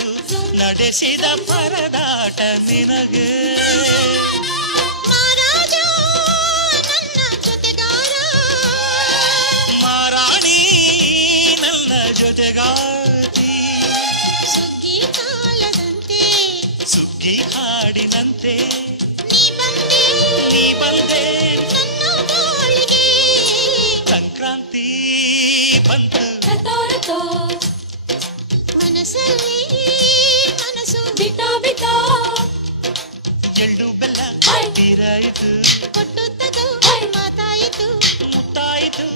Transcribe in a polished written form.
ಮನಸ್ಸು ನಡೆಸಿದ ಪರದಾಟ ನಿನಗೆ ಮಹಾರಾಜ ನನ್ನ ಜೊತೆಗಾರ ಮಾರಾಣಿ ನನ್ನ ಜೊತೆಗಾತಿ ಸುಗ್ಗಿ ಕಾಲದಂತೆ ಸುಗ್ಗಿ ಹಾಡಿನಂತೆ ನೀ ಬಂದೆ ನನ್ನ ಬಾಳಿಗೆ ಸಂಕ್ರಾಂತಿ ಬಂತು ಮನಸ್ಸಲ್ಲಿ ಮನಸ್ಸು ಬಿಟ್ಟೋ ಎಳ್ಳು ಬೆಲ್ಲ ತೀರಾಯಿತು ಕೊಟ್ಟು ತಗೋ ಮಾತಾಯಿತು ಮುತ್ತಾಯಿತು